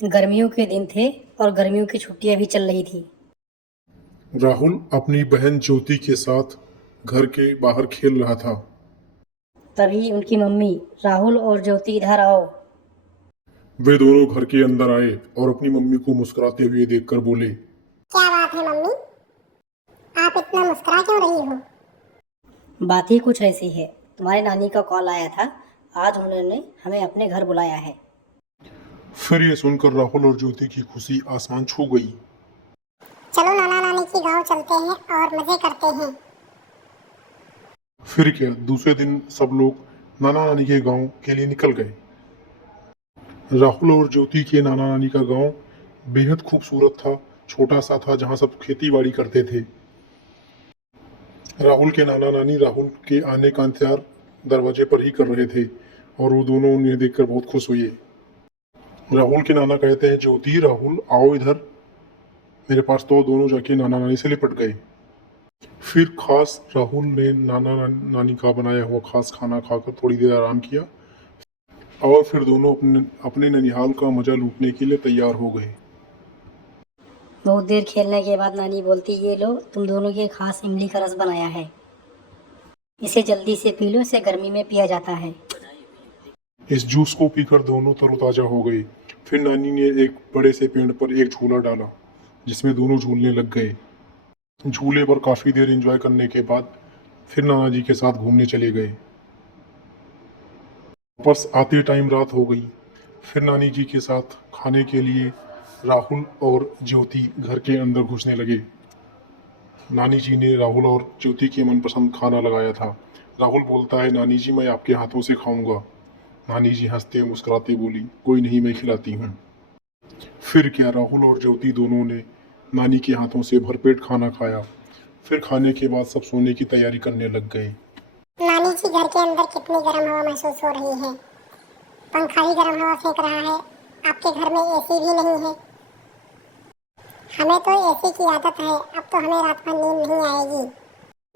गर्मियों के दिन थे और गर्मियों की छुट्टियां भी चल रही थी। राहुल अपनी बहन ज्योति के साथ घर के बाहर खेल रहा था। तभी उनकी मम्मी, राहुल और ज्योति इधर आओ। वे दोनों घर के अंदर आए और अपनी मम्मी को मुस्कुराते हुए देखकर बोले, क्या बात है मम्मी, आप इतना मुस्कुरा क्यों रही हो? बात ही कुछ ऐसी है, तुम्हारे नानी का कॉल आया था। आज उन्होंने हमें अपने घर बुलाया है। फिर ये सुनकर राहुल और ज्योति की खुशी आसमान छू गई। चलो नाना नानी के गांव चलते हैं और मजे करते हैं। फिर क्या, दूसरे दिन सब लोग नाना नानी के गांव के लिए निकल गए। राहुल और ज्योति के नाना नानी का गांव बेहद खूबसूरत था। छोटा सा था जहां सब खेती बाड़ी करते थे। राहुल के नाना नानी राहुल के आने का इंतजार दरवाजे पर ही कर रहे थे और वो दोनों उन्हें देखकर बहुत खुश हुए। राहुल के नाना कहते हैं, ज्योति राहुल आओ इधर मेरे पास। तो दोनों जाके नाना नानी से लिपट गए। फिर खास राहुल ने नानी का बनाया हुआ खास खाना खाकर थोड़ी देर आराम किया और फिर दोनों अपने अपने ननिहाल का मजा लूटने के लिए तैयार हो गए। बहुत देर खेलने के बाद नानी बोलती, ये लो, तुम दोनों के खास इमली का रस बनाया है। इसे जल्दी से पी लो, इसे गर्मी में पिया जाता है। इस जूस को पीकर दोनों तरोताजा हो गए। फिर नानी ने एक बड़े से पेड़ पर एक झूला डाला जिसमें दोनों झूलने लग गए। झूले पर काफी देर एंजॉय करने के बाद फिर नाना जी के साथ घूमने चले गए। वापस आते टाइम रात हो गई। फिर नानी जी के साथ खाने के लिए राहुल और ज्योति घर के अंदर घुसने लगे। नानी जी ने राहुल और ज्योति के मनपसंद खाना लगाया था। राहुल बोलता है, नानी जी मैं आपके हाथों से खाऊंगा। नानी जी हंसते मुस्कुराते बोली, कोई नहीं, मैं खिलाती हूँ। फिर क्या, राहुल और ज्योति दोनों ने नानी के हाथों से भरपेट खाना खाया। फिर खाने के बाद सब सोने की तैयारी करने लग गए। नानी जी, घर के अंदर कितनी गर्म हवा महसूस हो रही है। पंखा ही गर्म हवा फेंक रहा है। आपके घर में एसी भी नहीं है। हमें तो एसी की आदत है, अब तो हमें रात भर नींद नहीं आएगी।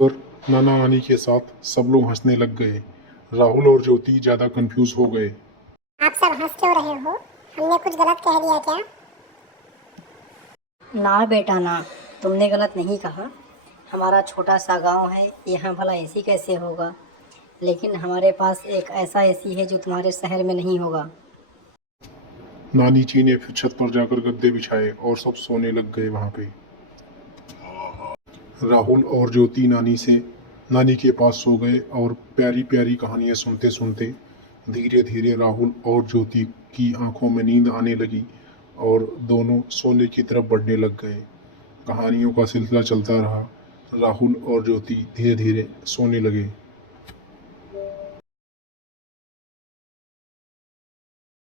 और नाना नानी के साथ सब लोग हंसने लग गए। राहुल और ज्योति ज्यादा कंफ्यूज हो गए। आप सब हंस क्यों रहे हो? हमने कुछ गलत कह दिया क्या? ना बेटा ना, तुमने गलत नहीं कहा। हमारा छोटा सा गांव है, यहाँ भला एसी कैसे होगा। लेकिन हमारे पास एक ऐसा एसी है जो तुम्हारे शहर में नहीं होगा। नानी जी ने फिर छत पर जाकर गद्दे बिछाए और सब सोने लग गए वहां पे। राहुल और ज्योति नानी के पास सो गए और प्यारी प्यारी कहानियां सुनते सुनते धीरे धीरे राहुल और ज्योति की आंखों में नींद आने लगी और दोनों सोने की तरफ बढ़ने लग गए। कहानियों का सिलसिला चलता रहा। राहुल और ज्योति धीरे धीरे सोने लगे।